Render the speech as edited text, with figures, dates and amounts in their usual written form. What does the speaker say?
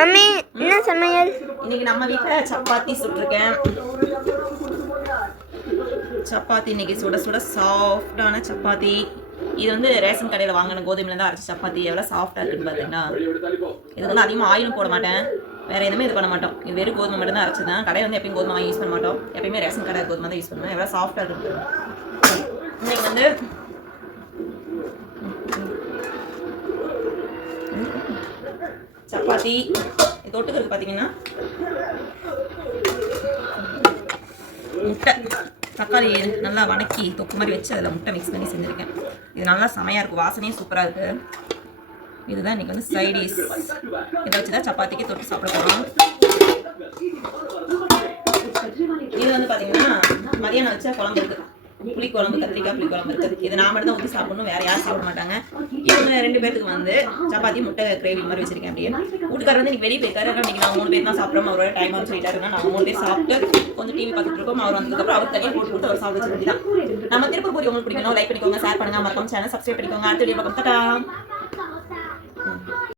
Mummy என்ன சமையல்? இன்னைக்கு நம்ம வீட்டில் சப்பாத்தி சுட்டிருக்கேன். சப்பாத்தி இன்னைக்கு சுட சுட சாஃப்டான சப்பாத்தி. இது வந்து ரேஷன் கடையில் வாங்கின கோதுமையில தான் அரைச்ச சப்பாத்தி. எவ்வளோ சாஃப்டாக இருக்குன்னு பார்த்தீங்கன்னா, இதுக்கு வந்து அதிகமாக ஆயிலும் போட மாட்டேன், வேறு எதுவுமே இது பண்ண மாட்டோம். இது வெறும் கோதுமை மட்டும் தான் அரைச்சதான். கடையில் வந்து எப்பயும் கோதுமை வாங்கி யூஸ் பண்ண மாட்டோம், எப்பயுமே ரேஷன் கடை கோதுமை தான் யூஸ் பண்ணுவேன். எவ்வளோ சாஃப்டாக இருக்குது. இன்னைக்கு வந்து சப்பாத்தி தொட்டுக்கிறது பார்த்தீங்கன்னா முட்டை தக்காளி நல்லா வணக்கி தொக்கு மாதிரி வச்சு அதில் முட்டை மிக்ஸ் பண்ணி செஞ்சுருக்கேன். இது நல்லா செமையாக இருக்கும், வாசனையும் சூப்பராக இருக்குது. இதுதான் இன்றைக்கி வந்து சைடிஸ். இதை வச்சு தான் சப்பாத்திக்கு தொட்டு சாப்பிட போகிறோம். இது வந்து பார்த்தீங்கன்னா மதியானம் வச்ச குழம்பு இருக்குது, புளிக்குழம்பு, கத்திரிக்காய் புளிக்குழம்பு இருக்குது. இது நான் மட்டும் தான் ஊற்றி சாப்பிடணும், வேறு யாரும் சாப்பிட மாட்டாங்க. இவங்க 2 பேருக்கு வந்து சப்பாத்தி முட்டை கிரேவி மாதிரி வச்சிருக்கேன். அப்படியே வீட்டுக்காரர் வந்து இன்னைக்கு வெளியே போயிருக்காரு. இன்னைக்கு நாங்கள் 3 பேர் தான் சாப்பிட்றோம். அவரோட டைம் வந்து சொல்லிட்டாருன்னா நாங்கள் 3 பேர் சாப்பிட்டு கொஞ்சம் டிவி பார்த்துட்டு இருக்கோம். அவர் வந்ததுக்கப்புறம் அவர் தனியாக போட்டு அவர் சாப்பிட வச்சு தான். நம்ம திருப்பூர் போய் உங்களுக்கு பிடிக்கணும், லைக் பண்ணிக்கோங்க, ஷேர் பண்ணுங்க, மறக்காம சேனல் சப்ஸ்கிரைப் பண்ணிக்கோங்க. அடுத்த வீடியோ பக்கம்.